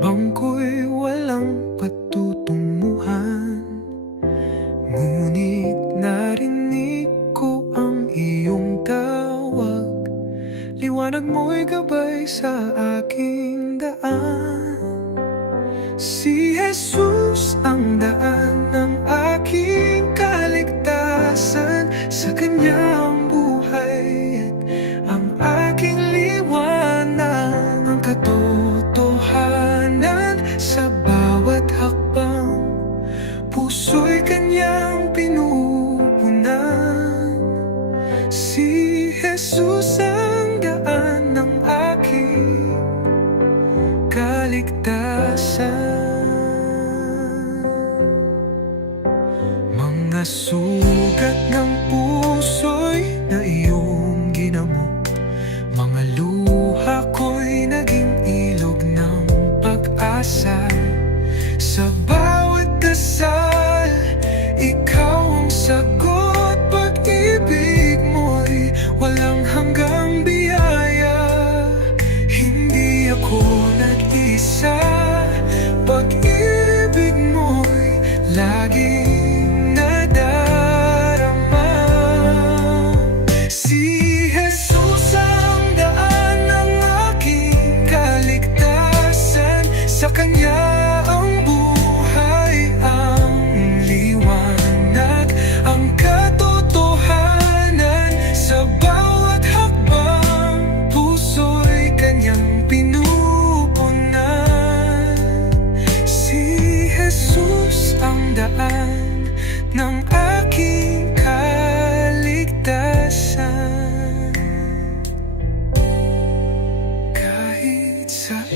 Bangko'y walang patutunguhan, ngunit narinig ko ang iyong tawag. Liwanag mo'y gabay sa aking daan. Si Jesus ang daan ng aking kaligtasan. Sa Kanya ang buhay at ang aking liwanag. Ang katotohanan sa bawat hakbang, puso'y Kanyang pinupunan. Si Jesus ang daan ng aking kaligtasan. Mga sugat ng puso'y na iyong ginamot, mga luha ko'y naging ilog ng pag-asa. Sa bawat dasal, ikaw ang sagot. Pag-ibig mo'y walang hanggang biyaya. Hindi ako nag-isa, pag-ibig mo'y laging nadarama. Si Jesus ang daan ng aking kaligtasan. Sa Kanya ang buhay, ang liwanag, ang katotohanan. Sa bawat hakbang, puso'y Kanyang pinupunan. Si Jesus ang daan ng aking kaligtasan. Kahit saan